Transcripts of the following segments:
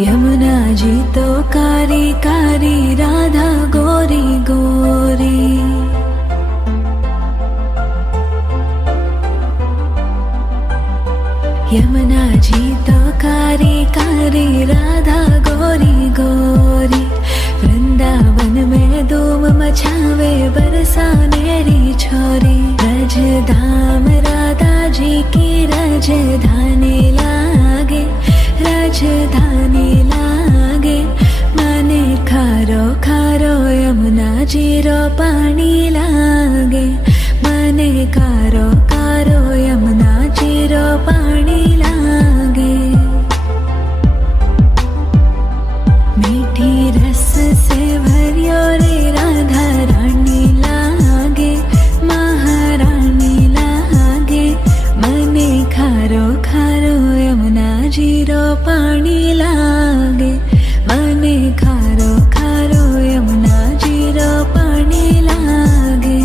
यमुना जी तो कारी कारी, राधा गोरी गोरी। यमुना जी तो कारी कारी, राधा गोरी गोरी। वृंदावन में धूम मचावे, बरसानेरी छोरी। रज धाम राधा जी की राजधानी लागे, राजधानी लागे। माने खारो खारो यमुना जी रो पानी लागे। माने खारो खारो यमुना जी रो पानी लागे। मीठी रस से भरियो रे राधा रानी लागे, महारानी लागे। मने खारो खारो यमुना जी रो पानी लागे। मने खारो खारो यमुना जी रो पानी लागे।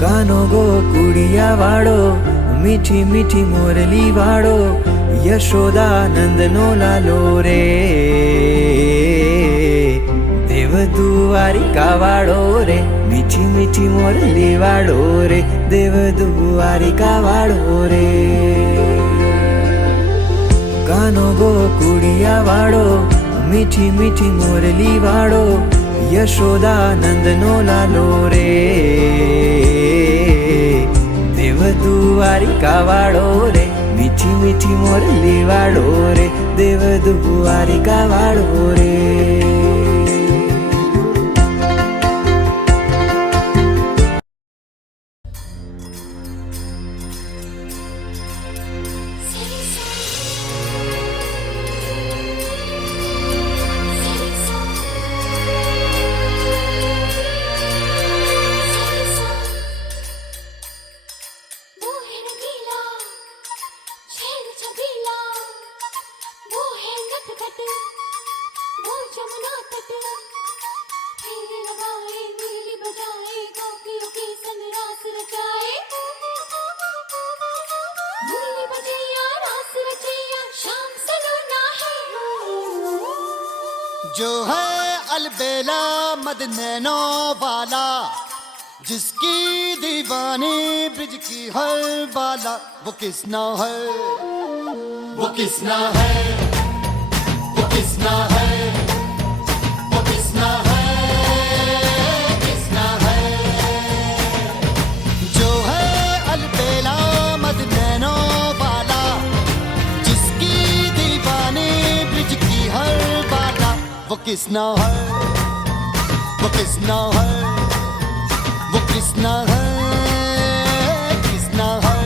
कानो गोकुड़िया वाड़ो, मीठी मीठी मोरली वाड़ो। यशोदा नंदनो लालो रे। देव दुआरिका वाड़ो रे, मीठी मीठी मोरली वाड़ो रे। देव दुआरिका वाड़ो रे। कानो गोकुड़िया वाड़ो, મીઠી મીઠી મોરલી વાળો યશોદાનંદનો લાલો રે દેવ દ્વારિકા વાળો રે મીઠી મીઠી મોરલી વાળો રે દેવ દ્વારિકા વાળો રે जो है अलबेला मद नैनों वाला जिसकी दीवानी ब्रिज की हर बाला वो किसना है वो किसना है वो किसना है वो किसना है किसना है जो है अलबेला मद नैनों वाला जिसकी दीवानी ब्रिज की हर बाला वो किसना है वो किसना है वो किसना है किसना है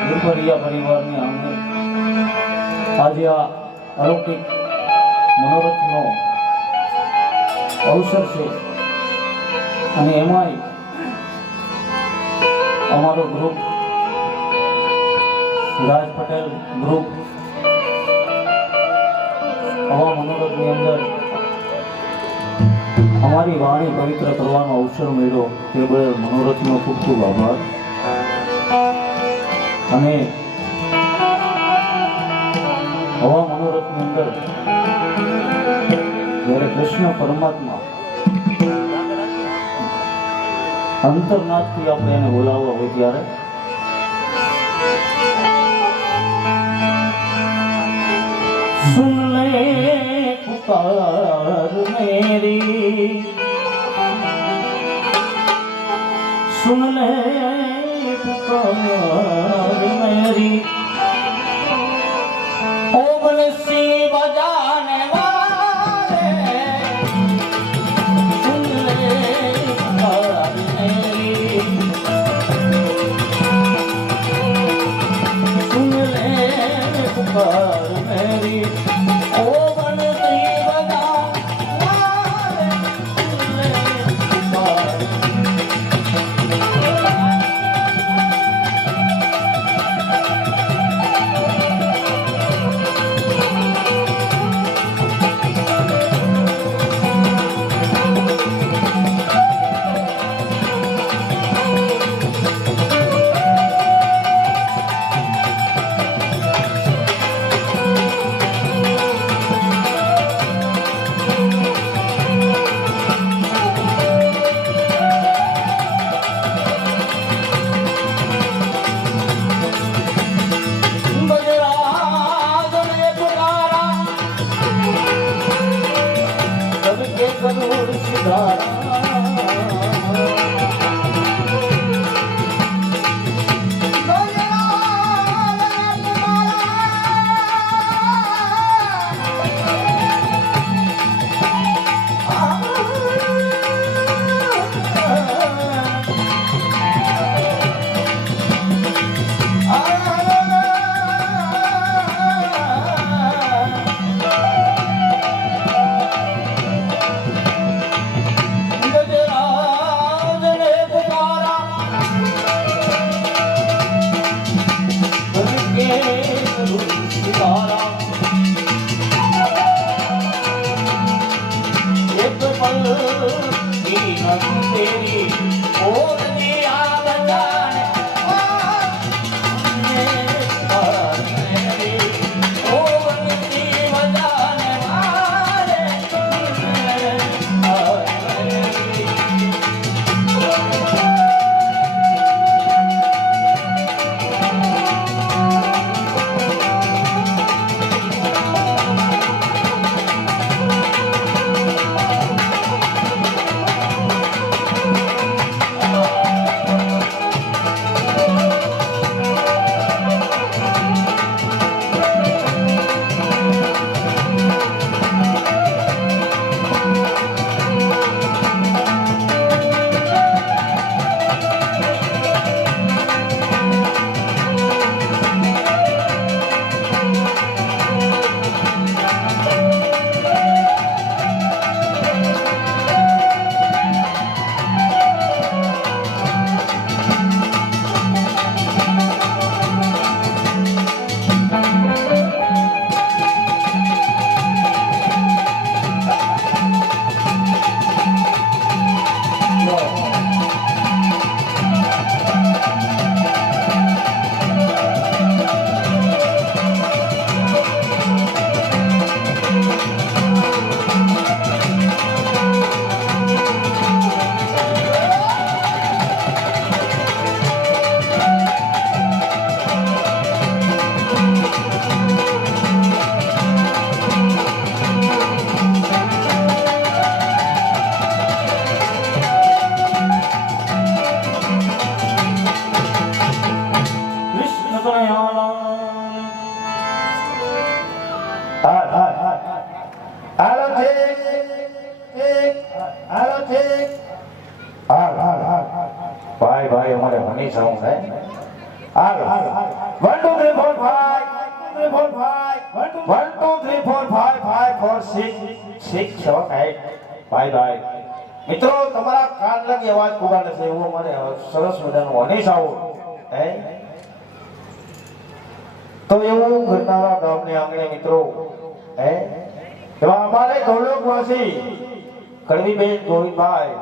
દુર્ભરિયા પરિવારની આંગણે આજે આ અલૌકિક મનોરથનો અવસર છે અને એમાંય અમારો ગ્રુપ રાજ પટેલ ગ્રુપ આવા મનોરથની અંદર અમારી વાણી પવિત્ર કરવાનો અવસર મળ્યો તે બદલ મનોરથનો ખૂબ ખૂબ આભાર. અને હવા મનોરથની અંદર જ્યારે કૃષ્ણ પરમાત્મા અંતરનાથથી આપણે એને બોલાવવા હોય ત્યારે સુન લે પુકાર મેરી સુન લે पुकार मेरी ओ बंसी बजाने वाले सुन ले पुकार मेरी सुन ले पुकार मेरी મેરી ઓ ગણતી બના મારે મારે ભાઈ ભાઈ અમારે હની સાઉન્ડ હે હાલ હાલ 1 2 3 4 5 1 2 3 4 5 4 6 6 7 8 ભાઈ ભાઈ મિત્રો તમારા કાન લગે અવાજ પુગાડે છે એવો મને સરસ મજાનું હની સાઉન્ડ હે તો એવું ઘટનારા ગામને આંગણે મિત્રો હે એવા અમારે ગૌરવવાસી કડવીબેન ગોવિંદભાઈ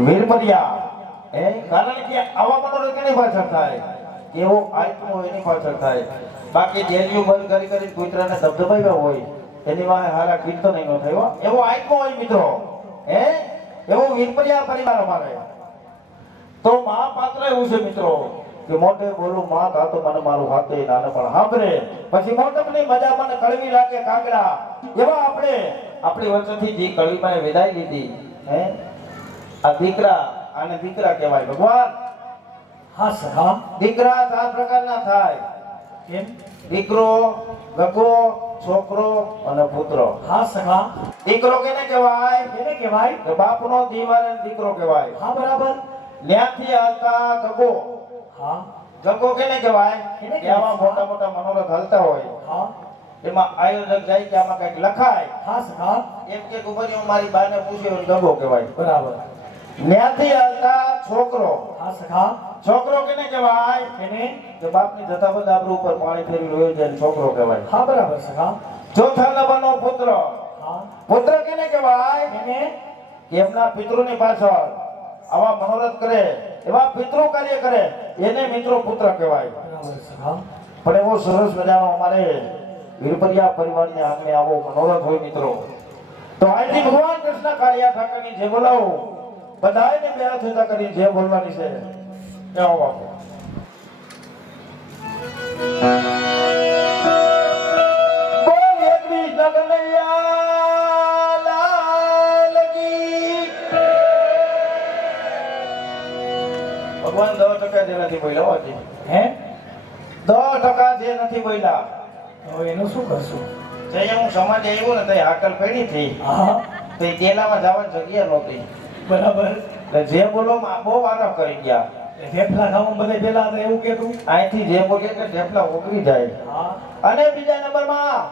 વીરપરિયા એ કારણ કે આવા મનોરંજનની પાછળ થાય એવો આત્મો એની પાછળ થાય બાકી જેલિયું બંધ કરી કરી કુતરાને ધબધબાવ્યા હોય એની વાહે હારા કીર્તન નો થયો એવો આત્મો હોય મિત્રો હે એવો વીરપરિયા પરિવાર અમારે તો મહાપાત્ર એવું છે મિત્રો કે મોટે બોલું માં ગાતો મને મારું હાથે નાને પણ સાંભળે પછી મોટપની મજા મને કડવી લાગે કાગડા એવા આપણે આપણી વચ્ચેથી જે કડવીમાં વિદાય લીધી હે આ દીકરા આને દીકરા કહેવાય ભગવાન હા સખા દીકરા 4 પ્રકારના થાય કેમ દીકરો ગગો છોકરો અને પુત્ર હા સખા દીકરો કેને કહેવાય કેને કહેવાય કે બાપનો દીવાને દીકરો કહેવાય હા બરાબર ત્યાંથી આવતા ગગો હા ગગો કેને કહેવાય કેને કે આવા મોટા મોટા મનોરથ હાલતા હોય હા એમાં આયોજક જાય કે આમાં કઈક લખાય હા સખા એમ કે ઉપર હું મારી બાને પૂછ્યો ગગો કહેવાય બરાબર ત્યાંથી આવતા છોકરો હા સખા છોકરો કેને કહેવાય એને કે બાપની જતા બધા આબરૂ ઉપર પાણી ફેરવી રહ્યો છે છોકરો કહેવાય હા બરાબર સખા ચોથા નંબરનો પુત્ર હા પુત્ર કેને કહેવાય એને કે એમના પિતૃની પાછળ આવા મનોરથ કરે એવા પિતૃ કાર્ય કરે એને મિત્રો પુત્ર કહેવાય બરાબર સખા પણ એવો સરસ મજાનો અમારે વીરપરિયા પરિવારને આંગણે આવો મનોરથ હોય મિત્રો તો આજથી ભગવાન કૃષ્ણ કાળિયા ઠાકરની જે બોલાવો બધાને બે હાથ ઊંચા કરી જે બોલવાની છે એ આવો બાપુ. બોલ હે કૃષ્ણ કનૈયા લાલ કી. ભગવાન 10% જે નથી બોલ્યા હજી હે 10% જે નથી બોલ્યા હવે એનું શું કરશું જે હું સમાજ આવ્યો ને તે હાકલ પડી હતી હા તો એ ડેલામાં જવાની જગ્યા નહોતી બરાબર એટલે જે બોલો માં બહુ વારા કરી ગયા ઢેફલા ખાવા બધે પેલા હતા એવું કેતું અહીંથી જે બોલીએ કે ઢેફલા ઉગરી જાય હા અને બીજા નંબરમાં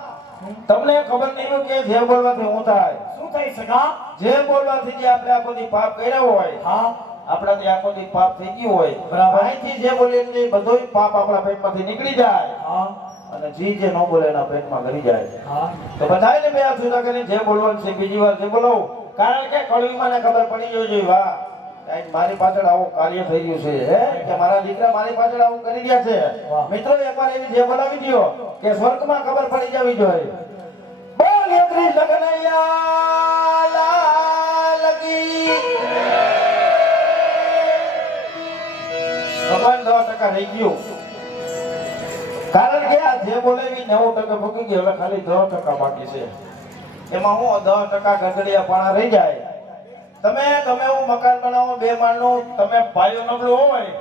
તમને ખબર નહીં હોય કે જે બોલવાથી હું થાય શું થઈ સખા જે બોલવાથી જે આપણે આખો દી પાપ કર્યા હોય હા આપણાથી આખો દી પાપ થઈ ગયું હોય બરાબર. અહીંથી જે બોલીએ તે બધોય પાપ આપણા પેટમાંથી નીકળી જાય હા અને જે ન બોલે એના પેટમાં ગળી જાય હા તો બધાને બે હાથ ઊંચા કરીને જે બોલવાનું છે બીજી વાર જે બોલો કારણ કે કળયુગમાં ને ખબર પડી ગઈ છે વાહ કાંઈક મારી પાછળ આવું કાર્ય થઈ ગયું છે હે કે મારા દીકરા મારી પાછળ આવું કરી રહ્યા છે વાહ. મિત્રો એકવાર એવી જે બોલાવી દો કે સ્વર્ગમાં ખબર પડી જવી જોઈએ બોલ હે કૃષ્ણ કનૈયા લાલ કી. ભગવાન 10% રહી ગયું કારણ કે આ જે બોલાવી 90% મૂકી ગઈ હવે ખાલી 10% બાકી છે એમાં હું 10% ગગડિયા પાણા રહી જાય તમે એવું મકાન બનાવો 2 માળનું તમે પાયો નબળો હોય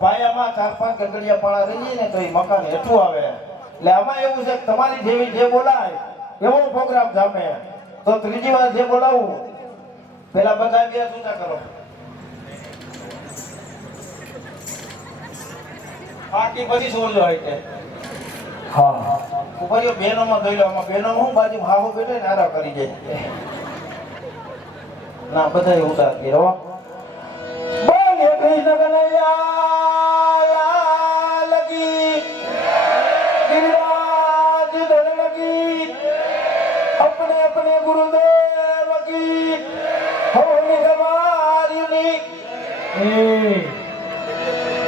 પાયામાં 4-5 ગગડિયા પાણા રહી જાય ને તો એ મકાન હેઠું આવે એટલે આમાં એવું છે કે તમારી જેવી જે બોલાય એવો પ્રોગ્રામ જામે તો ત્રીજી વાર જે બોલાવું પેલા બધા બે ઊંચા કરો બાકી બધી છોડજો હોય કે હા ઉપરીઓ બેનોમાં જોઈ લો આમાં બેનોમાં હું બાજુ હાહો બેઠો ને આરા કરી જાય ના બધા ઊંચા કરો બોલ હે કૃષ્ણ કનૈયા લાલ કી. गिरिराज धरण की अपने अपने गुरुदेव की होली हमारी એ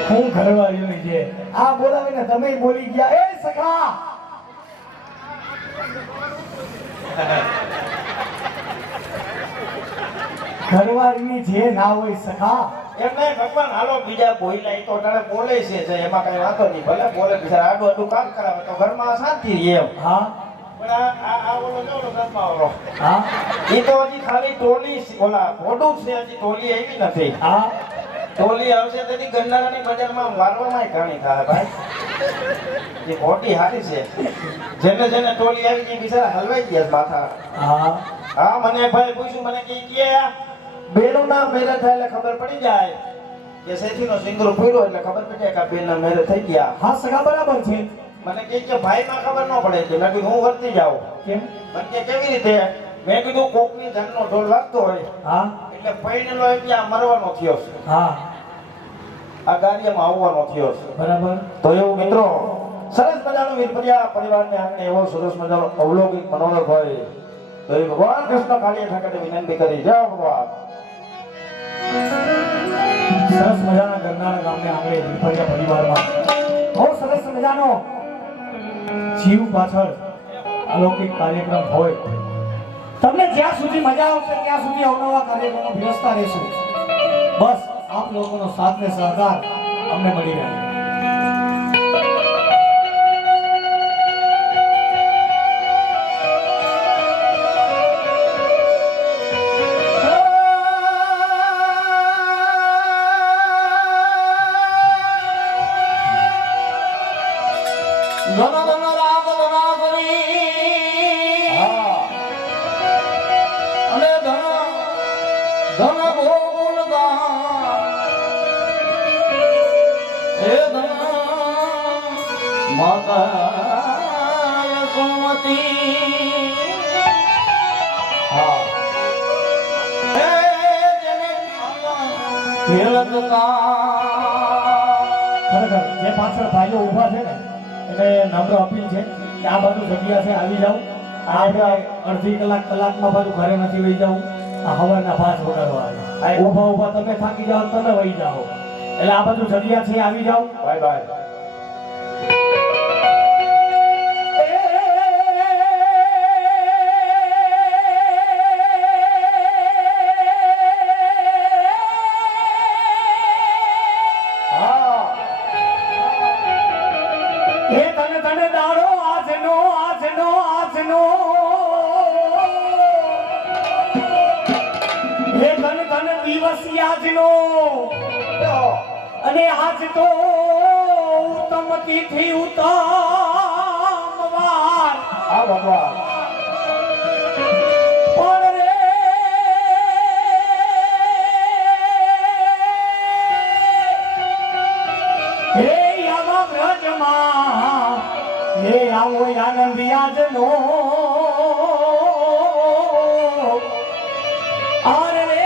હું ઘરવાળીઓની છે આ બોલાવીને તમે બોલી ગયા એ સખા ઘરવાળીની જે ના હોય સખા એમને ભગવાન હાલો બીજા બોયલા ઈ તો તારે બોલે છે જે એમાં કઈ વાંધો નહીં ભલે બોલે બિચારા આડું આડું કામ કરાવે તો ઘરમાં શાંતિ રહે એમ હા પણ આ ઓલો જો ઓલો ઘરમાં હા ઈ તો હજી ખાલી ટોલી ઓલા મોઢું છે હજી ટોલી આવી નથી હા ટોલી આવશે તેથી ગન્નારાની બજારમાં વારવામાં ઘણી થાય ભાઈ એ મોટી હારી છે જેને જેને ટોલી આવી ગઈ બિચારા હલવાઈ ગયા છે માથા હા હા મને ભાઈ પૂછ્યું મને કે બેનું નામ મેરેજ થાય એટલે ખબર પડી જાય કે શેઠીનો સિંદૂર ફૂટ્યો એટલે ખબર પડી જાય કે આ બેનના મેરેજ થઈ ગયા હા સખા બરાબર છે મને કે ભાઈમાં ખબર ન પડે કે મેં કીધું હું વર્તી જાઉં કેમ મને કે કેવી રીતે મેં કીધું કોકની જાનનો ઢોલ વાગતો હોય હા એટલે પૈણેલો એટલે આ મરવાનો થયો છે હા આ ગાડીમાં આવવાનો થયો છે બરાબર તો એવું મિત્રો સરસ મજાનો વીરપરિયા પરિવારને આંગણે એવો સરસ મજાનો અવલૌકિક મનોરથ હોય તો એ ભગવાન કૃષ્ણ કાળીયા ઠાકરને વિનંતી કરી જય ભગવાન. સરસ મજાના ગરનાળા ગામને આંગણે વિફર્યા પરિવારમાં બહુ સરસ મજાનો જીવ પાછળ અલૌકિક કાર્યક્રમ હોય તમને જ્યાં સુધી મજા આવશે ત્યાં સુધી અવનવા કાર્યક્રમો વ્યવસ્થા રહેશું બસ આપ લોકોનો સાથ ને સહકાર અમને મળી રહે માતા યશોમતી હા હે જેને ખેલતકા ખરેખર જે પાછળ ભાઈઓ ઊભા છે ને એને નમ્ર અપીલ છે કે આ બાજુ જગ્યા છે આવી જાવ આપણે અડધી કલાકમાં બાજુ ઘરે નથી વહી જાવ આ હવારના 5 વગાડવા આવે ઊભા ઊભા તમે થાકી જાઓ તમે વહી જાઓ એટલે આ બાજુ જગ્યા છે આવી જાવ બાય બાય હે તને તને દાડો આજનો આજનો આજનો હે તને તને દિવસ આજનો અને આજ તો ઉત્તમ તિથિ ઉત્તમ વાર આ ભગવાન પણ રે હે આવા વ્રજમાં હે આવો આનંદ આજનો અરે રે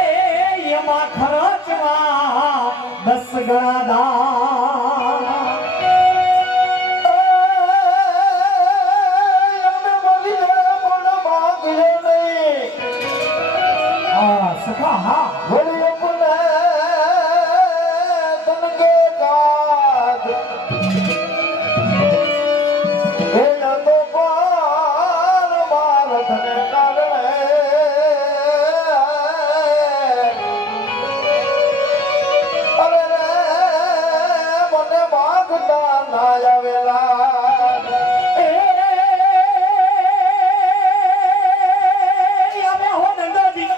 એમાં ખર્ચમાં 10 ગણા દાન અમે બોલીએ પણ માગીએ નહીં હા સખા હા બોલીએ પણ તન કે કાદ હે તો પાર માર તને કારણે અરે રે મને માગતા ના આવેલા એ આવે હો નંદાજી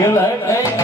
Thank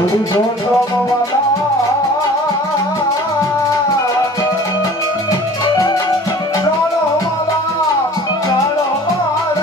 પુરુષોત્તમ વાલા ચાલો વાલા ચાલો વાલા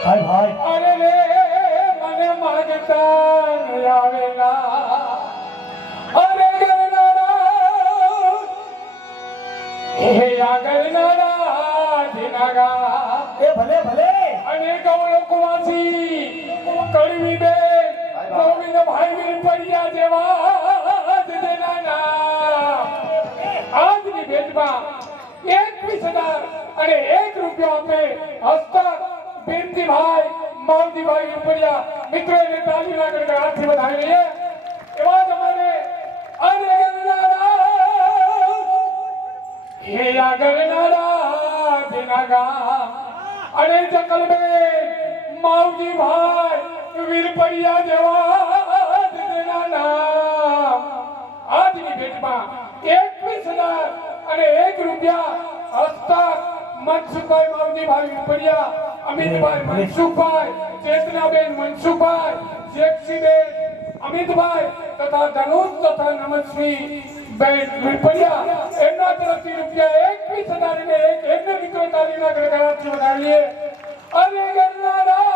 ભાઈ ભાઈ અરે રે મને માગતા આવેલા અરે ગરનારા હે આગળનારા દિનાગા એ ભલે ભલે અને ગૌલોકવાસી કડવી બે ગોવિંદ ભાઈ પડિયા જેવા જ દેનાના આજની ભેટમાં 21,000 અને 1 રૂપિયો આપે હસ્તક બિંદીભાઈ માવજીભાઈ ઉપડિયા મિત્રોને તાલી લાગી હાથથી વધાવી લઈએ એવા જ અમારે અરે ગરનારા હે આગળનારા દિનાગા અને જકલબેન માવજીભાઈ વીરપડિયા જેવા દિનાના આજની ભેટમાં 21,000 અને 1 રૂપિયા હસ્તક મનસુખભાઈ માવજીભાઈ વીરપડિયા અમિતભાઈ મનસુખભાઈ ચેતનાબેન મનસુખભાઈ જેક્સીબેન અમિતભાઈ તથા ધનુષ તથા નમસ્વી બેન વીરપડિયા એમના તરફથી રૂપિયા 21,000 અને એમને મિત્રો તાલીના ગણગારાથી વધાવીએ અરે ગરનારા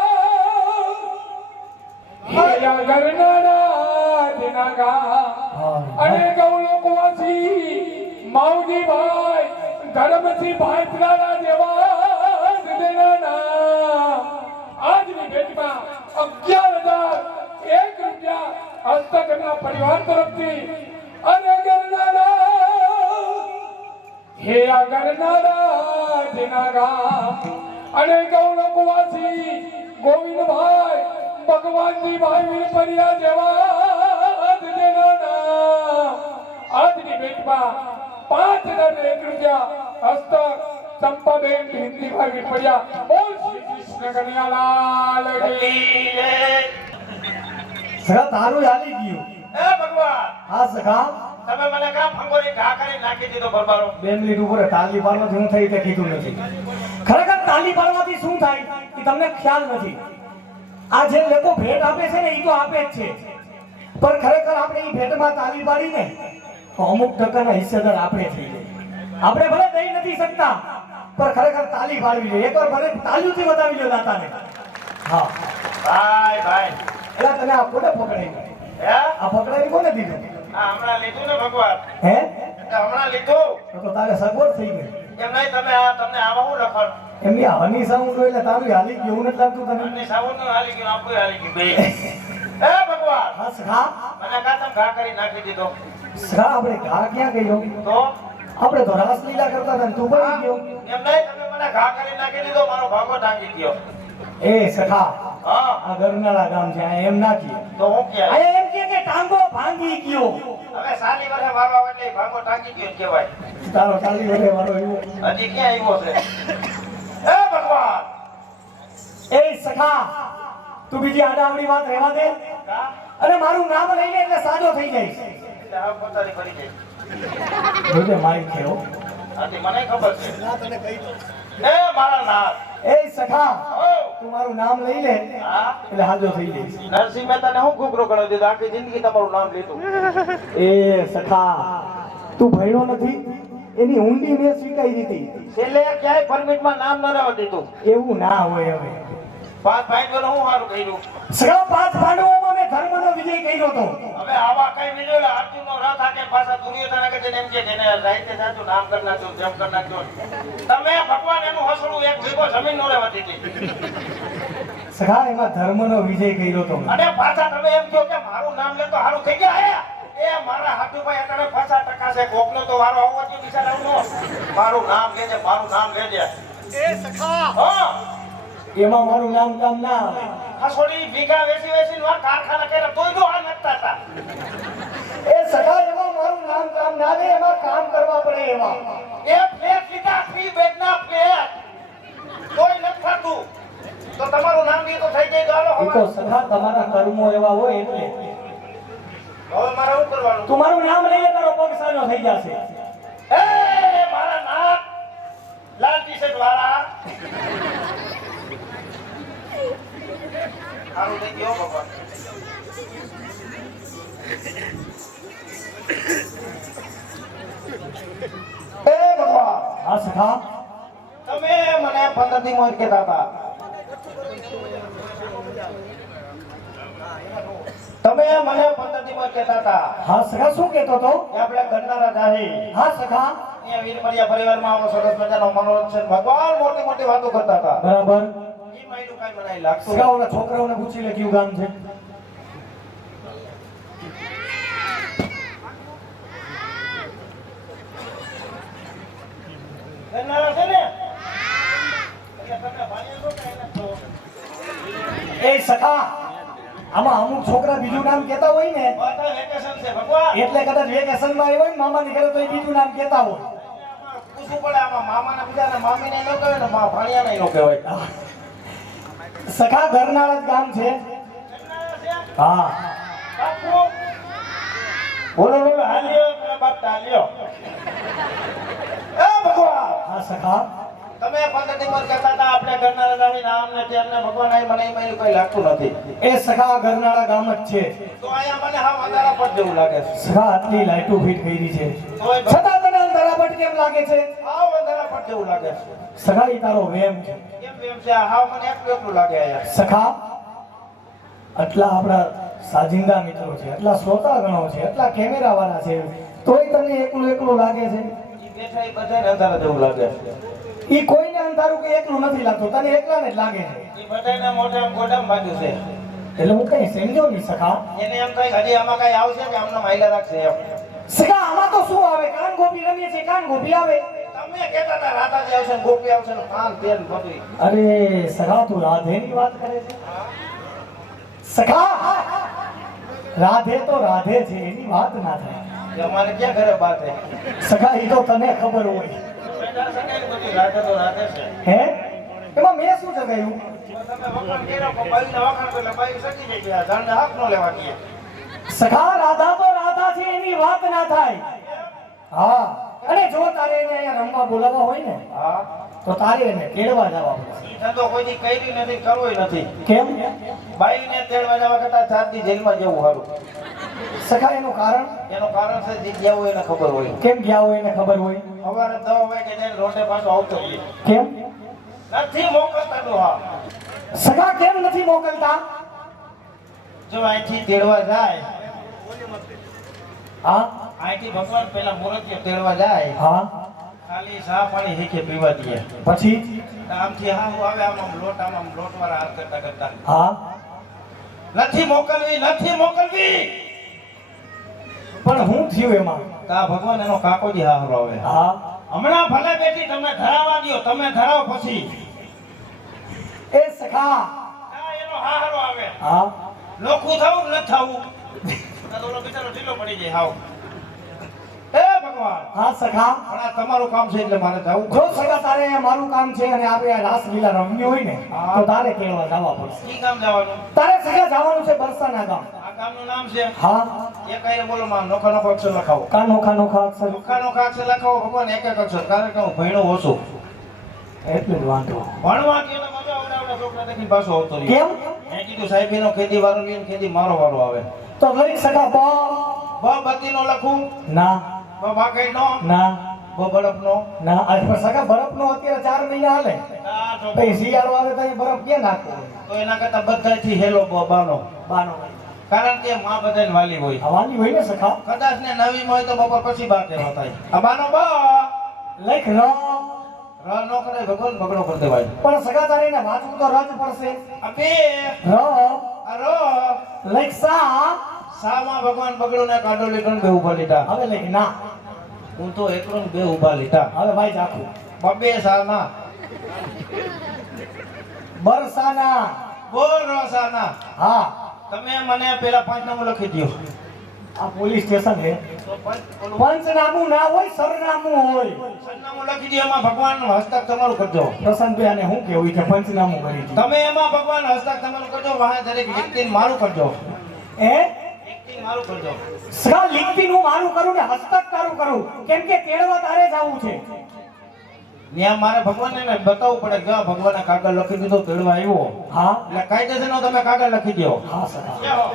હે ગરનારા દિનાગા અને ગૌલોકવાસી માવજીભાઈ ધર્મસિંહ ભાઈ પ્રાણા જેવા આજની ભેટમાં 11,001 રૂપિયા હસ્તકના પરિવાર તરફથી અને ગરનારા હે ગરનારા દિનાગા અને ગૌલોકવાસી ગોવિંદભાઈ ભગવાનજીભાઈ વીરપરિયા જેવા દિનાના આજની ભેટમાં 5,001 રૂપિયા હસ્તક ચંપાબેન હિન્દીભાઈ વીરપરિયા બોલ શ્રી કૃષ્ણ કનૈયાલાલ કી જય સગા તારું હાલી ગયું એ ભગવાન હા સગા તમે મને કા ફંગોરી ઘા કરી નાખી દીધો બરબારો બેન લીધું પર તાલી પાડવાથી શું થઈ તે કીધું નથી ખરેખર તાલી પાડવાથી શું થાય એ તમને ખ્યાલ નથી આ જે લોકો ભેટ આપે છે ને એ તો આપે જ છે પણ ખરેખર આપણે એ ભેટમાં તાલી પાડીને તો અમુક ટકાના હિસ્સેદાર આપણે થઈ જાય આપણે ભલે દઈ નથી શકતા પણ ખરેખર તાલી પાડવી જોઈએ એકવાર ભલે તાલીઓથી બતાવી લો દાતાને હા ભાઈ ભાઈ એલા તને આ કોને પકડાઈ હે આ પકડાઈ કોને દીધું આ હમણાં લીધું ને ભગવાન હે હમણાં લીધું તો તારે સગવડ થઈ ગઈ એમ નહીં તમને આમાં હું રખડ એમની હની સાઉન્ડ હોય એટલે તારું હાલી ગયું નથી લાગતું તને અને સાવન નું હાલી ગયું આપણું હાલી ગયું બે એ ભગવાન હા સખા મને કાતમ ઘા કરી નાખી દીધો સખા આપણે ઘા ક્યાં ગયો તો આપણે તો રાસલીલા કરતા હતા ને તું પડી ગયો એમ નહીં તમે મને ઘા કરી નાખી દીધો મારો ભાગો ટાંગી ગયો એ સખા હા આ ગરનાળા ગામ છે આ એમ નાખી તો હું કે આ એમ કે ટાંગો ભાંગી ગયો હવે સાલી વરે મારો આવે એટલે ભાગો ટાંગી ગયો કહેવાય તારો ચાલી વડે વાળો એવો હજી ક્યાં આવ્યો છે એ ભગવાન એ સખા તું બીજી આડાવડી વાત રહેવા દે કા અને મારું નામ લઈને એટલે સાજો થઈ જઈશ એટલે આ પોતાની કરી દે જોજે માઈક થયો આથી મને ખબર છે એ મારા નાથ એ સખા ઓ તું મારું નામ લઈ લે હા એટલે હાજો થઈ જઈશ નરસિંહ મહેતાને હું ઘૂઘરો કરાવી દીધો આખી જિંદગી તમારું નામ લીધું એ સખા તું ભણ્યો નથી એની ઊંડી મેં સ્વીકારી દીધી છેલ્લે ક્યાંય પરમિટમાં નામ ન રહેવા દીધું એવું ના હોય હવે પાંચ ભાઈઓને હું સારું કર્યું સગા પાંચ પાંડવોમાં મેં ધર્મનો વિજય કર્યો હતો હવે આવા કઈ વિજય અર્જુનનો રથ આકે પાછા દુર્યોધન કે જેને એમ કે જેને રાઈતે સાચું નામ કરી નાખ્યું જેમ કરી નાખ્યું તમે ભગવાન એનું હસડું એક ભેગો જમીન નો રહેવા દીધી સગા એમાં ધર્મનો વિજય કર્યો હતો અને પાછા તમે એમ કહો કે મારું નામ લે તો સારું થઈ ગયા એ મારા હાથુભાઈ અત્યારે 50% છે કોકનો તો વારો આવવો જોઈએ બિચારાનો મારું નામ લેજે મારું નામ લેજે એ સખા હા એમાં મારું નામ કામ ના આવે આ છોડી ભીગા વેચી નો કારખાના કર્યા તોય જો આ નકતા હતા એ સખા એમાં મારું નામ કામ ના આવે એમાં કામ કરવા પડે એમાં એ પ્લેટ લીધા ફ્રી બેડના પ્લેટ કોઈ નથી થતું તો તમારું નામ બી તો થઈ જાય તો હાલો એ તો સખા તમારા કર્મો એવા હોય એટલે હવે મારે શું કરવાનું તું મારું નામ લઈ લે તારો પગ સાજો થઈ જશે એ મારા નામ લાલ ટી-શર્ટ વાળા સારું થઈ ગયો ભગવાન એ ભગવાન હા સખા તમે મને 15 દી મોર કહેતા હતા તમે મને 15 દી મોર કહેતા હતા હા સખા શું કહેતો તો કે આપણે ગરનારા જાહી હા સખા અહીંયા વીરમરિયા પરિવારમાં આવો સરસ મજાનો મનોરંજન ભગવાન મોટી મોટી વાતો કરતા હતા બરાબર ઈ માયનું કાઈ મને લાગતું સખા ઓલા છોકરાઓને પૂછી લે કયું ગામ છે ગરનારા છે ને એટલે તમે ભાણિયા છો કે એના છો એ સખા આમાં અમુક છોકરા બીજું નામ કહેતા હોય ને બધા વેકેશન છે ભગવાન એટલે કદાચ વેકેશન માં આવ્યો હોય ને મામાની ઘરે તો એ બીજું નામ કહેતા હોય પૂછવું પડે આમાં મામાને બીજાને મામીને ન કહેવાય ને મા ભાણિયાને ન કહેવાય સખા ગરનાળા જ ગામ છે હા બાપુ બોલો બોલો હાલ્યો તમે બાપ તાલ્યો એ ભગવાન હા સખા તમે 15 દી મોર કહેતા હતા આપણે ગરનારા જાવી નામ ને તેમને ભગવાન આઈ મને એમાં કઈ લાગતું નથી એ સખા ગરનાળા ગામ જ છે તો અહીંયા મને હા અંધારા પર જેવું લાગે છે સખા આટલી લાઈટો ફિટ કરી છે તોય છતાં તને અંધારાપટ કેમ લાગે છે હાવ અંધારા પર જેવું લાગે છે સખા ઈ તારો વેમ છે કેમ એમ છે હાવ મને એકલું લાગે અહીંયા સખા આટલા આપણા સાજિંદા મિત્રો છે આટલા શ્રોતાગણો છે આટલા કેમેરા વાળા છે તોય તને એકલું એકલું લાગે છે ઈ બેઠા ઈ બધાને અંધારા જેવું લાગે છે ઈ કોઈને અંધારું કે એકલું નથી લાગતું તને એકલાને જ લાગે છે ઈ બધાને મોઢામ ગોડામ ભાગ્યું છે એટલે હું કઈ સમજો નહીં સખા એને એમ થાય હજી આમાં કઈ આવશે કે આમને માયલા રાખશે એમ સખા આમાં તો શું આવે કાન ગોપી રમીએ છીએ કાન ગોપી આવે તમે કહેતા હતા રાધાજી આવશે ને ગોપી આવશે ને પાન તેલ બધું અરે સખા તું રાધેની વાત કરે છે સખા રાધે તો રાધે છે એની વાત ના થાય કે અમારે ક્યાં ઘરે બાત હે સખા ઈ તો તને ખબર હોય બેટા સગાઈ બધી રાધે તો રાધે છે હે એમાં મેં શું જગાયું તમે વખાણ કર્યા પણ બાઈને વખાણ કર્યા બાઈ સકી જાય જાણને હક નો લેવા દે સખા રાધા તો રાધા છે એની વાત ના થાય હા અને જો તારે એને અહીંયા રમવા બોલાવવા હોય ને હા તો તારે એને તેડવા જવા પડશે ઈ ધંધો કોઈની કરી નથી કરવોય નથી કેમ બાઈને તેડવા જવા કરતા 4 દી જેલમાં જવું સારું સખા એનું કારણ એનું કારણ છે જે ગયા હોય એને ખબર હોય કેમ ગયા હોય એને ખબર હોય સવારે 10 વાગે જઈને રોડે પાછો આવતો હોય કેમ નથી મોકલતા ડોહા સખા કેમ નથી મોકલતા જો અહીંથી તેડવા જાય હા અહીંથી ભગવાન પેલા મૂર્તિઓ તેડવા જાય હા ખાલી ચા પાણી હીકે પીવા દઈએ. પછી આમથી હાવ આવે આમ લોટ વાળા હાથ કરતા કરતા હા નથી મોકલવી પણ હું થયું એમાં તા ભગવાન એનો કાકો જી હારો આવે. હા હમણાં ભલે બેટી તમે ધરાવા દ્યો, તમે ધરાવો પછી એ સખા એનો હારો આવે. હા લોખું થવું ન થવું તો ઓલો બિચારો ઢીલો પડી જાય હાવ. એ ભગવાન હા સખા પણ આ તમારું કામ છે એટલે મારે જવું જો સગા તારે મારું કામ છે અને આપણે આ રાસલીલા રમવી હોય ને તો તારે કેળવા જવા પડશે. ઈ કામ જવાનું. તારે સગા જવાનું છે બરસાના ગામ. આ ગામનું નામ છે હા એ કઈ બોલો માં નોખા નોખા અક્ષર લખાવો. કાનોખા નોખા અક્ષર નોખા નોખા અક્ષર લખાવો ભગવાન એક એક અક્ષર. કારણ કે હું ભણ્યો ઓછો. એટલે જ વાંધો. ભણવા કે મજા આવડા છોકરા દેખી પાછો આવતો રહ્યો. કેમ મેં કીધું સાહેબ એનો ખેતી વાળો લઈને ખેતી મારો વારો આવે. તો લઈ સગા બ બત્તી નો લખું, ના બ બાકઈ નો, ના બ બરફ નો. ના આ પણ સગા બરફ નો અત્યારે 4 મહિના હાલે આ જો પછી શિયાળો આવે તો બરફ ક્યાં નાખવો તો એના કરતા બધાયથી હેલો બાનો. બાનો કારણ કે માં બધાને વાલી હોય. હવાની હોય ને સખા કદાચ ને નવી હોય તો બપોર પછી બા કહેવા થાય. આ બાનો બ લખ ર ર નો કરે ભગવાન બગડો કરી દેવાય. પણ સગા તારે એને વાંચવું તો રજ પડશે. આ બે ર આ રો લખ સા સામાં ભગવાન બગડો ને કાઢો લીધો બે ઉભા લીધા. હવે લખ ના હું તો એકલો ને બે ઉભા લીધા. હવે ભાઈ જાખું બબે સાના બરસાના બોલ રસાના. હા તમે મને પેલા 5 નામું લખી દો. આ પોલીસ સ્ટેશન છે તો ઓલું પંચનામું ના હોય સરનામું હોય સરનામું લખી દો. એમાં ભગવાન હસ્તક તમારું કરજો. પ્રશાંતભાઈ આને શું કેવું છે પંચનામું કરી દીધું. તમે એમાં ભગવાન હસ્તક તમારું કરજો. વાહે દરેક વ્યક્તિને મારું કરજો. એ વ્યક્તિને મારું કરજો. સગા લીખતી નું મારું કરું ને હસ્તક તારું કરું કેમ કે કેળવા તારે જવું છે. ત્યાં મારે ભગવાનને ને બતાવવું પડે કે આ ભગવાને કાગળ લખી દીધો તેડવા આવ્યો. હા એટલે કાયદેસરનો તમે કાગળ લખી દો. હા સગા જાઓ.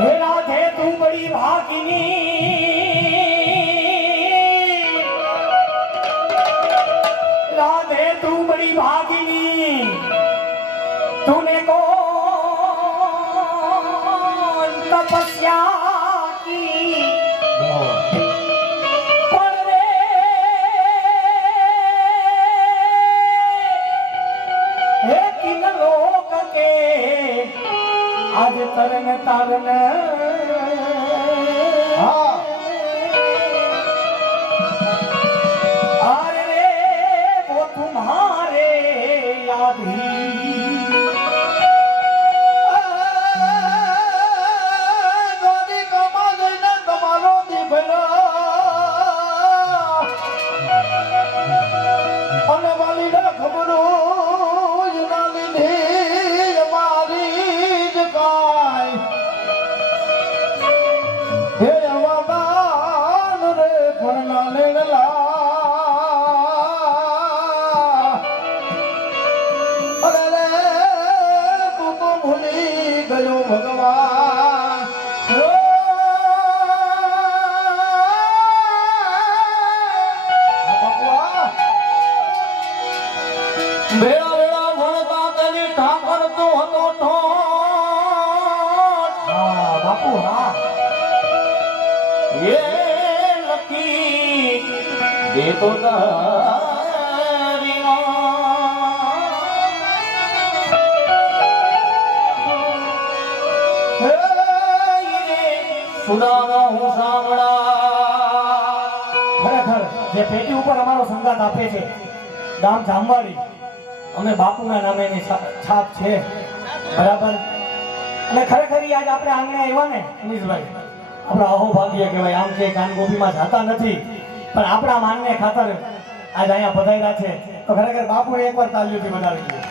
હે રાધે તું બડી ભાગીની राधे तू बड़ी भागिनी तूने कौन तपस्या की पर रे हे किन लोक के आज तरन तारन अरे वो तुम्हारे आधी નદી કમા જઈને તમારો દીભલા અને વાલીના ખબરો ના લીધી અમારી જ કાય હે અવાદાન રે પણ ના લેલા અરે રે તું તો ભૂલી ગયો ભગવાન ભેળા ભેળા ભણતા તેની ઠાકર તો હતો ઠોઠ हाँ बापू हाँ એ લખી દેતો તારી સુદાના હું સાંભળા ખરેખર જે પેટી ઉપર અમારો સંગાત આપે છે ગામ જામવાડી અમે બાપુના નામે એની છાપ છે બરાબર અને ખરેખર ઈ આજ આપણે આંગણે આવ્યા ને અનીશભાઈ આપણા અહોભાગ્ય કહેવાય આમ કે કાનગોપીમાં જાતા નથી પણ આપણા માનને ખાતર આજ અહીંયા પધાર્યા છે તો ખરેખર બાપુને એકવાર તાલીઓથી વધાવી દઈએ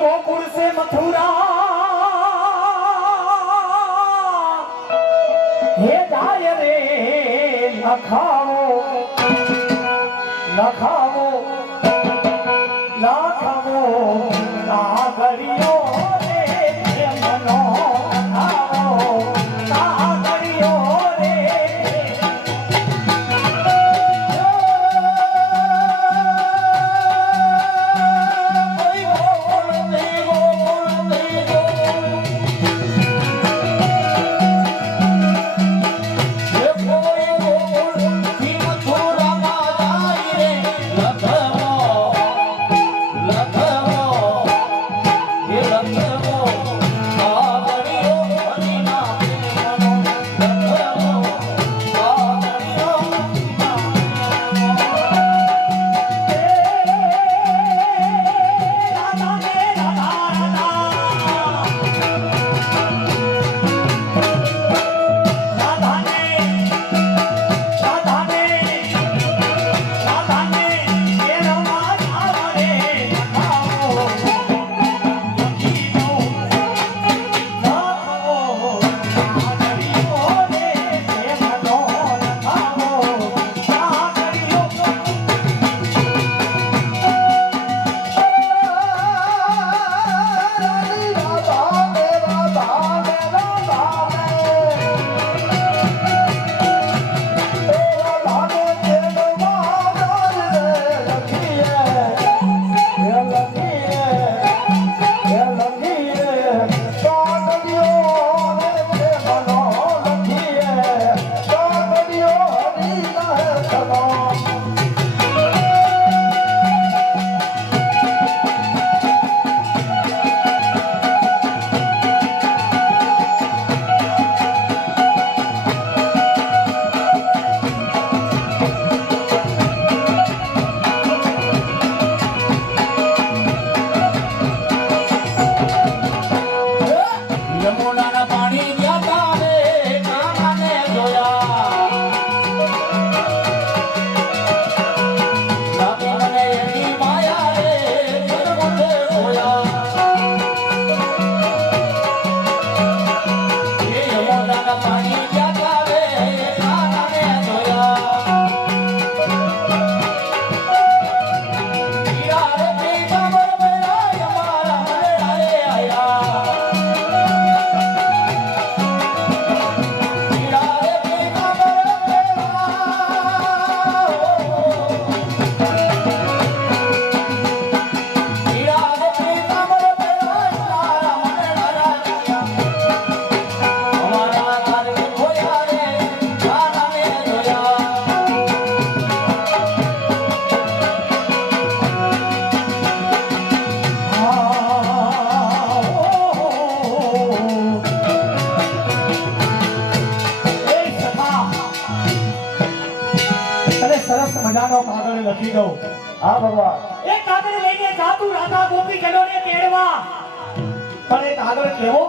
गोकुल से मथुरा हे जाय रे लखाओ लखाओ लखाओ नागरियो रे मनो लखाओ नागरियो रे સરસ મજાનો કાગળ લખી દઉં. હા ભગવાન. એ કાગળ લઈને જા તું રાધા ગોપી કનોને તેડવા. પણ એ કાગળ કેવો?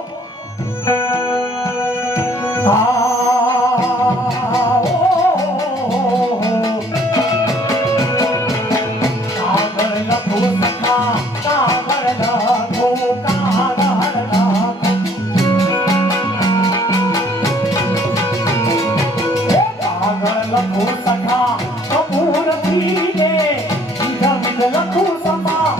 કાગળ લખો સખા કાગળ લખો કાગળ લખો. કાગળ લખો સખા કપૂર પીને વિધ લખું સમા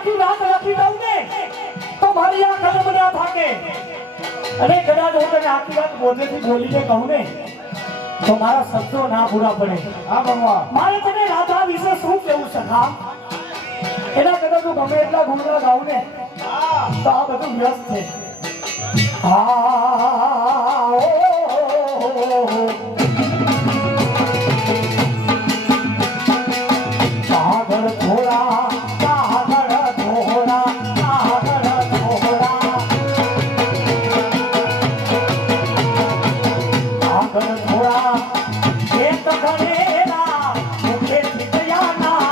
આખી રાત લખી દઉં ને તો મારી આ કલમ ના થાકે અને કદાચ હું તને આખી રાત બોધેથી બોલીને કહું ને તો મારા શબ્દો ના પૂરા પડે હા ભગવાન મારે તને રાધા વિશે શું કહેવું છે હા એના કદાચ હું ગમે એટલા ગુણગાન ગાઉં ને તો આ બધું વ્યસ્ત છે આગળ થોડા આગળ થોડા આગળ થોડા આગળ થોડા એક ઘરેલા મુખે થિયાના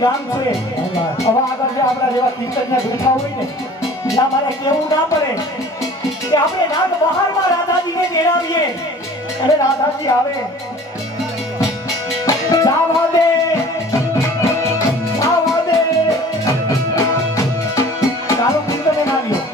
ગામ છે હવે આગળ જે આપણા જેવા કીર્તનના બેઠા હોય ને ત્યાં મારે કેવું ના પડે કે આપણે નાગ બહારમાં રાધાજીને તેડાવીએ અને રાધાજી આવે જાવા દે ચાલો કીર્તને નાવ્યો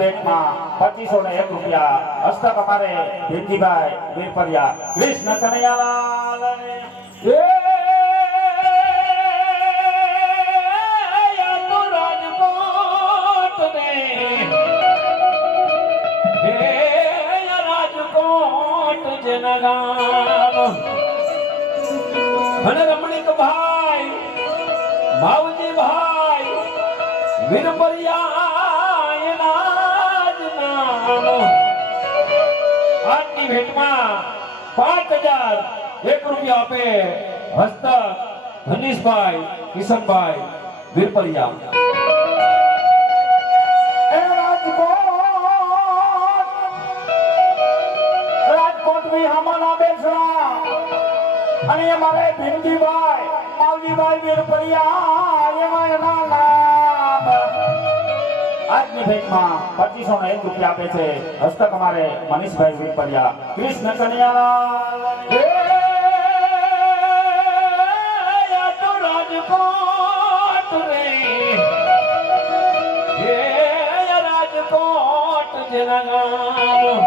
ભેટમાં 2501 રૂપિયા હસ્તક અમારે ભીમજીભાઈ વીરપરિયા કૃષ્ણ કનૈયાલાલને એ યા તો રાજકોટ ને હે યા રાજકોટ જેના ગામ અને રમણીક ભાઈ માવજી ભાઈ વીરપરિયા એના જ નામ આજની ભેટમાં 5001 રૂપિયા આપે હસ્તક ધનીશભાઈ કિશનભાઈ વીરપરિયા એ રાજકોટ ની હમાના બેસરા અને અમારે ભીમજીભાઈ માવજીભાઈ વીરપરિયા એમાં એના નામ આજની ભેટમાં 2501 રૂપિયા આપે છે હસ્તક અમારે મનીષભાઈ વીરપરિયા કૃષ્ણ કનૈયાલાલ હે યા તો રાજકોટ રે હે યા રાજકોટ જેના ગામ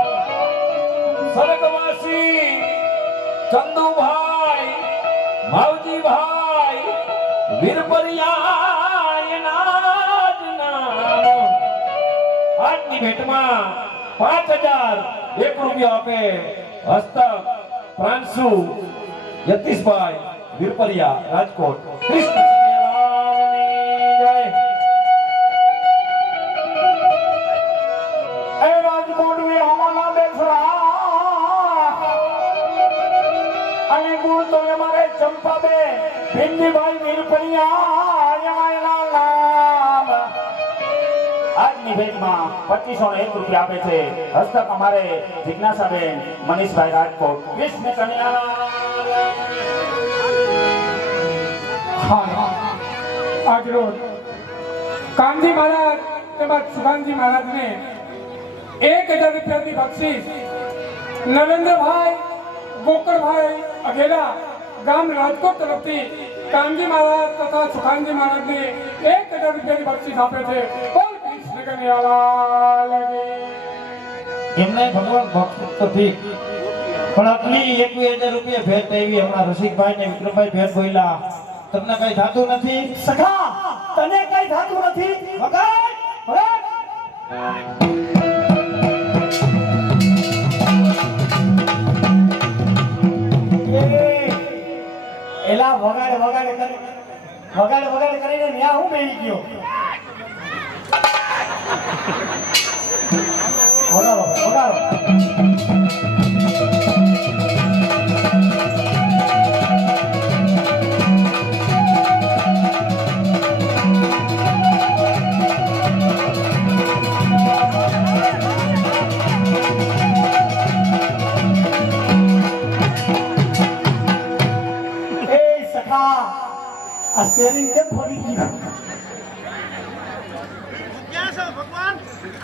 સ્વર્ગવાસી ચંદુભાઈ માવજીભાઈ વીરપરિયા એના જ નામ આજની ભેટમાં 5001 રૂપિયા આપે હસ્તક પ્રાંશુ યતીશભાઈ વીરપરિયા રાજકોટ કૃષ્ણ કનૈયાલાલની જય એ રાજકોટ ની હમાના બેસરા અને ગુણ તો અમારે ચંપાબેન ભીમજીભાઈ વીરપરિયા એમાં એના નામ આજની ભેટમાં 2501 રૂપિયા આપે છે હસ્તક અમારે જિજ્ઞાસાબેન મનીષભાઈ રાજકોટ કૃષ્ણ કનૈયાલાલ આજરોજ કાનજી મહારાજ તેમજ સુકાનજી મહારાજને 1000 રૂપિયાની બક્ષિસ નરેન્દ્રભાઈ ગોકળભાઈ અઘેલા ગામ રાજકોટ તરફથી કાનજી મહારાજ તથા સુખાનજી મહારાજને 1000 રૂપિયાની બક્ષિસ આપે છે બોલ કૃષ્ણ કનૈયાલાલ કી એમને ભગવાન ભક્ત તો ઠીક પણ આટલી 21000 રૂપિયા ભેટ આવી હમણાં રસિકભાઈ ને વિક્રમભાઈ ભેટ બોલ્યા તમને કઈ થતું નથી સખા તને કઈ થતું નથી વગાડ વગાડ એલા વગાડ કરીને ન્યા હું બેહી ગયો વગાડો આ સ્ટેરિંગ કેમ ફરી ગયું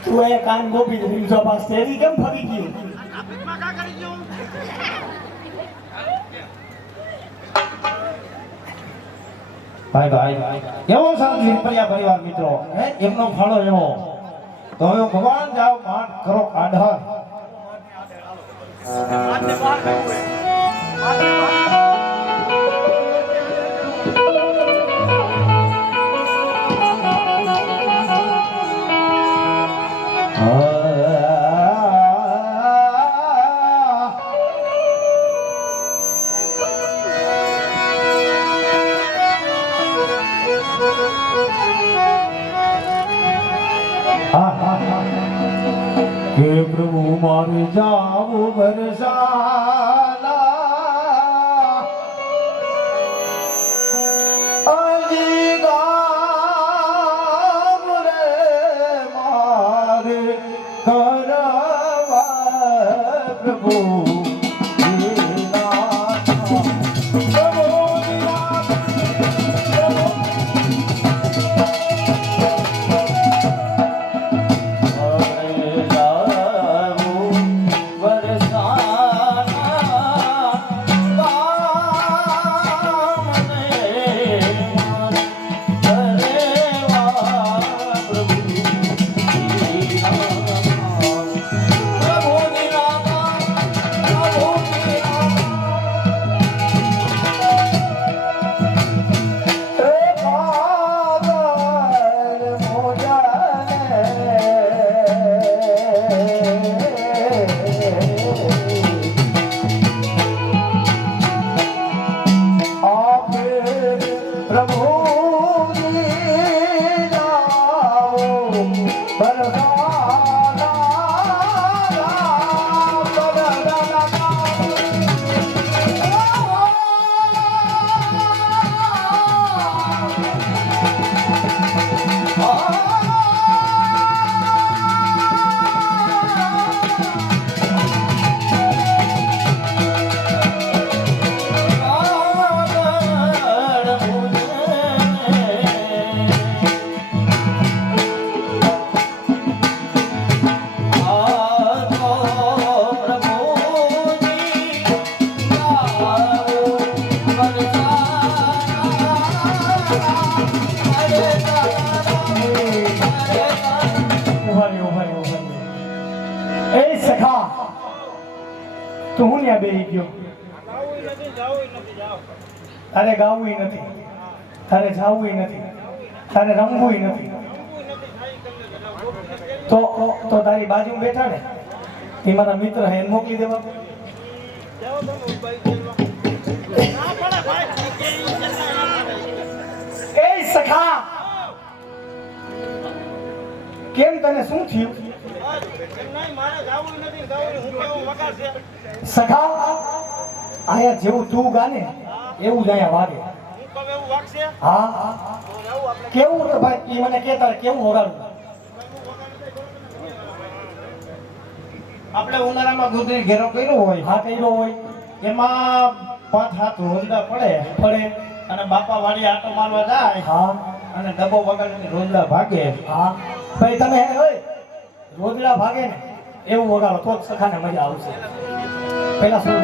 તું એ કાન ગોપી દીધું જો આ સ્ટેરિંગ કેમ ફરી ગયું ભાઈ એવો સાથ વીરપરિયા પરિવાર મિત્રો એમનો ફાળો એવો તો હવે ભગવાન જાઓ માંડ કરો આધાર કે પ્રભુ મારે જાવું વરસાલા અજી ગામ રે મારે કરવા પ્રભુ વરસાના ત્યાં બેહી ગયો. તારે ગાવું નથી, તારે જાવું નથી, તારે રમવું નથી. તો તારી બાજુમાં બેઠા ને એ મારા મિત્ર હે, એને મોકલી દેવા. એ સખા, કેમ તને શું થયું? સખા, આયા જેવું તું ગાને એવું જ અહીંયા વાગે. હા, કેવું રે ભાઈ, ઈ મને કે તારે કેવું વગાડવું? આપણે ઉનાળામાં દૂધની ઘેરો કર્યો હોય, હા કર્યો હોય, એમાં 5-7 રોજડા પડે અને બાપા વાડી આટો મારવા જાય, હા અને ડબ્બો વગાડીને રોજડા ભાગે. હા ભાઈ, તમે હે હોય રોજડા ભાગે ને એવું વગાડો તો જ સખાને મજા આવશે. પેલા શું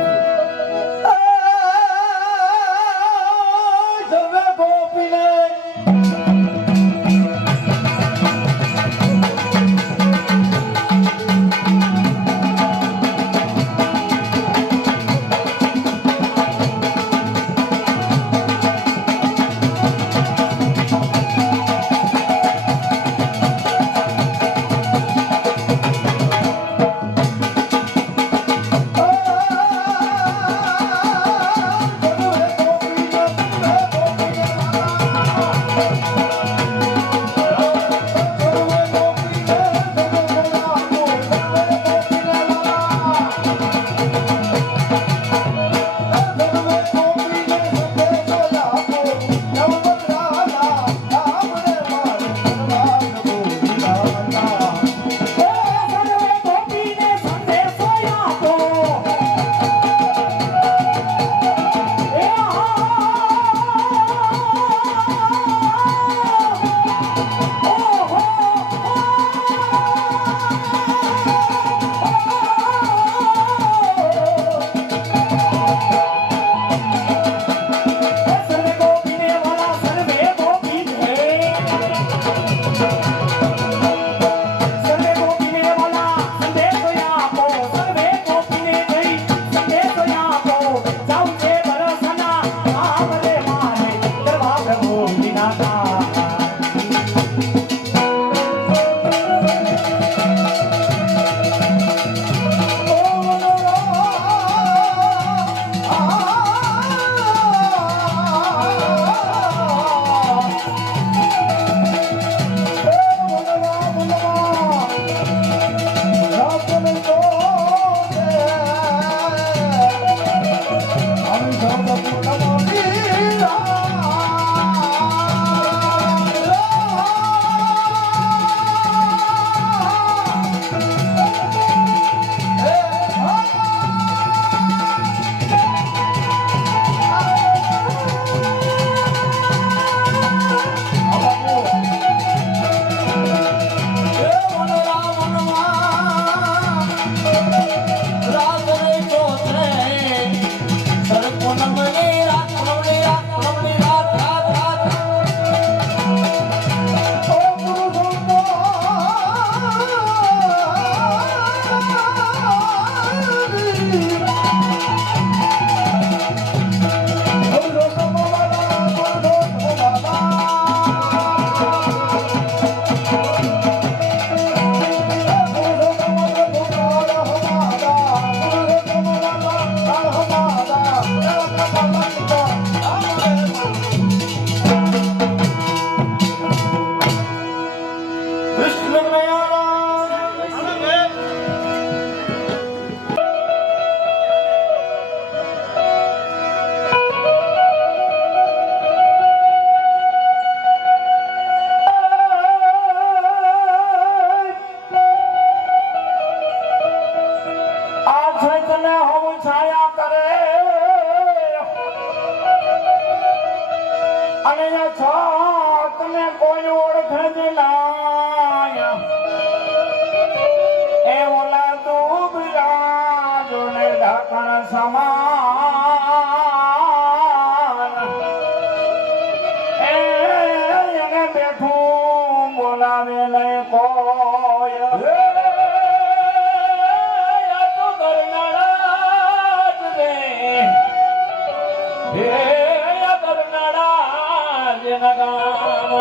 રાજના ગામ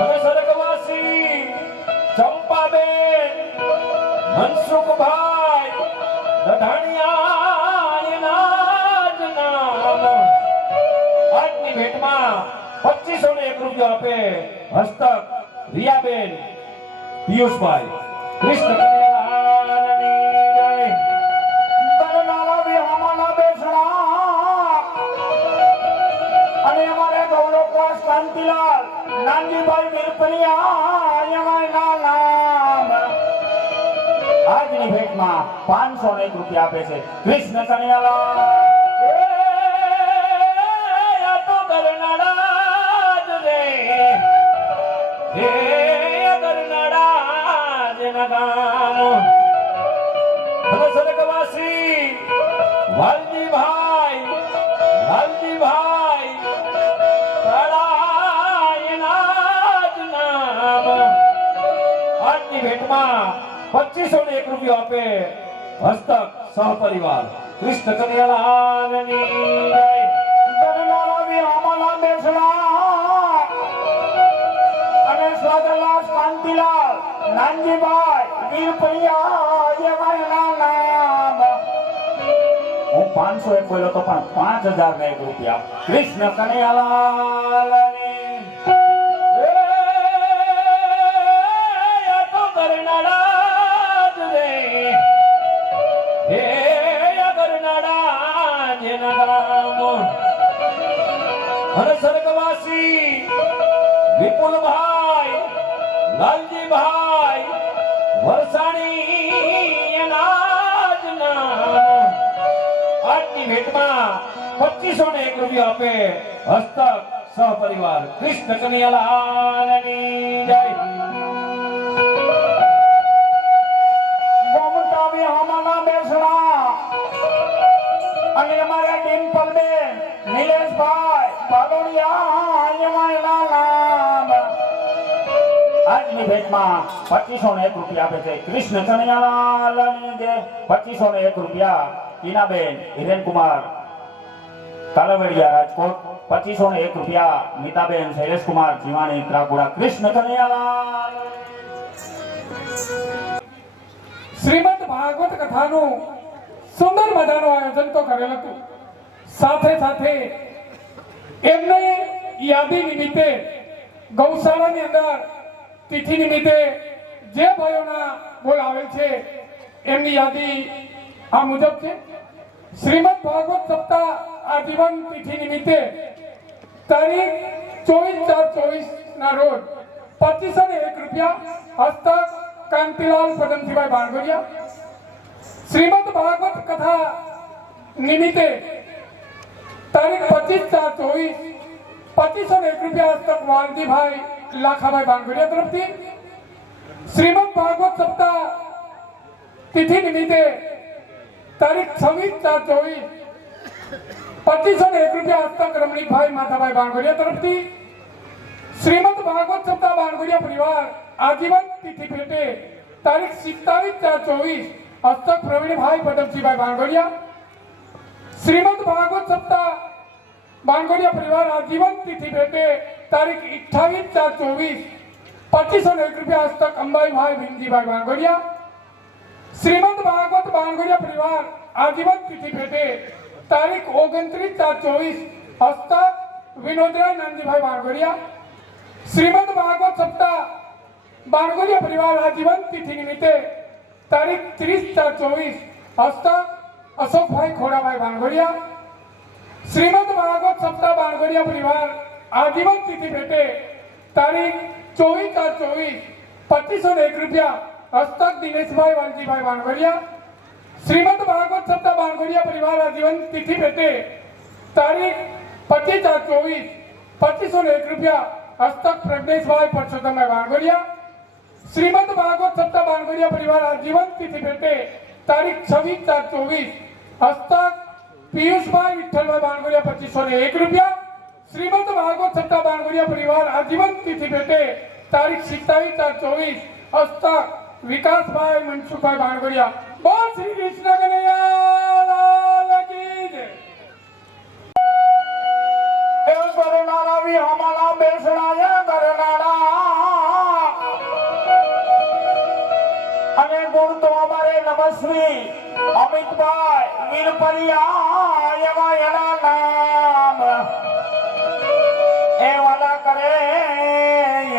અને સ્વર્ગવાસી ચંપાબેન મનસુખભાઈ દધાણિયા એના જ નામ આજની ભેટમાં 2501 રૂપિયા આપે હસ્તક રિયાબેન પિયુષભાઈ કૃષ્ણ કન્યાલાલની જય બરનાલા વિહામાના બેસણા અને અમારે ગૌરવવાસ કાંતિલાલ નાનજીભાઈ વીરપલિયા એમાંના નામ આજની ભેટમાં 501 રૂપિયા આપે છે કૃષ્ણ કન્યાલાલ આ તો કરનાળા જ રે હે કરનાળા જેના ગામ અને સ્વર્ગવાસી વાલજીભાઈ એના જ નામ આજની ભેટમાં 2501 રૂપિયા આપે હસ્તક સહપરિવાર કૃષ્ણ કન્યાલાલની જય બરનાલા વિહામાના બેસણા અને સ્વાદલાસ કાંતિલાલ નાનજીભાઈ વીરપલિયા એમાંના નામ હું 501 બોલ્યો તો પણ 5001 રૂપિયા કૃષ્ણ કન્યાલાલની આ તો કરનાળા જ રે હે કરનાળા જેના ગામ અને સ્વર્ગવાસી વિપુલભાઈ લાલજીભાઈ વરસાણી એના જ નામ આજની ભેટમાં 2501 રૂપિયા આપે હસ્તક સહપરિવાર કૃષ્ણ કન્યાલાલની જય ગોમતા વિહામાના બેસણા અને અમારા ડિમ્પલબેન નિલેશભાઈ બાલોડિયા એમાંના નામ આજની ભેટમાં 2501 રૂપિયા આપે છે કૃષ્ણ કન્યાલાલની જય 2501 રૂપિયા ટીનાબેન હિરેનકુમાર કાલાવડિયા રાજકોટ 2501 રૂપિયા નીતાબેન શૈલેષકુમાર જીવાણી ત્રાકુડા કૃષ્ણ કન્યાલાલ શ્રીમદ ભાગવત કથાનું સુંદર મજાનું આયોજન તો કરેલ હતું સાથે સાથે એમને યાદી નિમિત્તે ગૌશાળાની અંદર તિથિ નિમિત્તે જે ભાઈઓના બોલ આવેલ છે એમની યાદી આ મુજબ છે શ્રીમદ ભાગવત સપ્તાહ આજીવન તિથિ નિમિત્તે તારીખ 24/4/24 ના રોજ 2501 રૂપિયા હસ્તક કાંતિલાલ પદમસિંહભાઈ બાણગોરિયા શ્રીમદ ભાગવત કથા નિમિત્તે તારીખ 25/4/24 2501 રૂપિયા હસ્તક વાલજીભાઈ લાખાભાઈ બાણગોરિયા તરફથી શ્રીમદ ભાગવત સપ્તાહ તિથિ નિમિત્તે તારીખ 26/4/24 2501 રૂપિયા હસ્તક રમણીકભાઈ માધાભાઈ બાણગોરિયા તરફથી શ્રીમદ ભાગવત સપ્તાહ બાણગોરિયા પરિવાર આજીવન તિથિ ભેટે તારીખ 27/4/24 હસ્તક પ્રવીણભાઈ પદમસિંહભાઈ બાણગોરિયા શ્રીમદ ભાગવત સપ્તાહ બાણગોરિયા પરિવાર આજીવન તિથિ ભેટે તારીખ 28/4/24 2501 રૂપિયા હસ્તક અંબાઈભાઈ ભીમજીભાઈ બાણગોરિયા શ્રીમદ ભાગવત બાણગોરિયા પરિવાર આજીવન તિથિ ભેટે તારીખ 29/4/24 હસ્તક વિનોદરાય નાનજીભાઈ બાણગોરિયા શ્રીમદ ભાગવત સપ્તાહ બાણગોરિયા પરિવાર આજીવન તિથિ નિમિત્તે તારીખ 30/4/24 હસ્તક અશોકભાઈ ખોડાભાઈ બાણગોરિયા શ્રીમદ ભાગવત સપ્તાહ બાણગોરિયા પરિવાર આજીવન તિથિ ભેટે તારીખ 24/4/24 2501 રૂપિયા હસ્તક દિનેશભાઈ વાલજીભાઈ બાણગોરિયા શ્રીમદ ભાગવત સપ્તાહ બાણગોરિયા પરિવાર આજીવન તિથિ ભેટે તારીખ 25/4/24 2501 રૂપિયા હસ્તક પ્રજ્ઞેશભાઈ પરસોત્તમભાઈ બાણગોરિયા શ્રીમદ ભાગવત સપ્તાહ બાણગોરિયા પરિવાર આજીવન તિથિ ભેટે તારીખ 26/4/24 હસ્તક પિયુષભાઈ વિઠ્ઠલભાઈ બાણગોરિયા 2501 રૂપિયા શ્રીમદ ભાગવત સપ્તાહ બાણગોરિયા પરિવાર આજીવન તિથિ ભેટે તારીખ 27/4/24 હસ્તક વિકાસભાઈ મનસુખભાઈ બાણગોરિયા બોલ શ્રી કૃષ્ણ કનૈયા લાલ કી જય. એ કરુણાલા ફરિયા એવા એના નામ એ વાલા કરે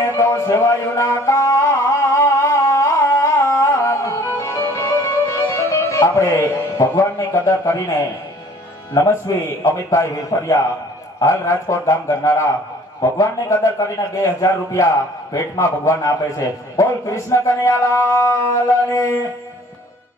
એ તો સેવાયુના કામ. આપણે ભગવાનની કદર કરીને નમસ્વી અમિતભાઈ વિરફરિયા હાલ રાજકોટ ગામ કરનારા ભગવાનની કદર કરીને 2000 રૂપિયા ભેટમાં ભગવાન આપે છે. બોલ કૃષ્ણ કનૈયાલાલની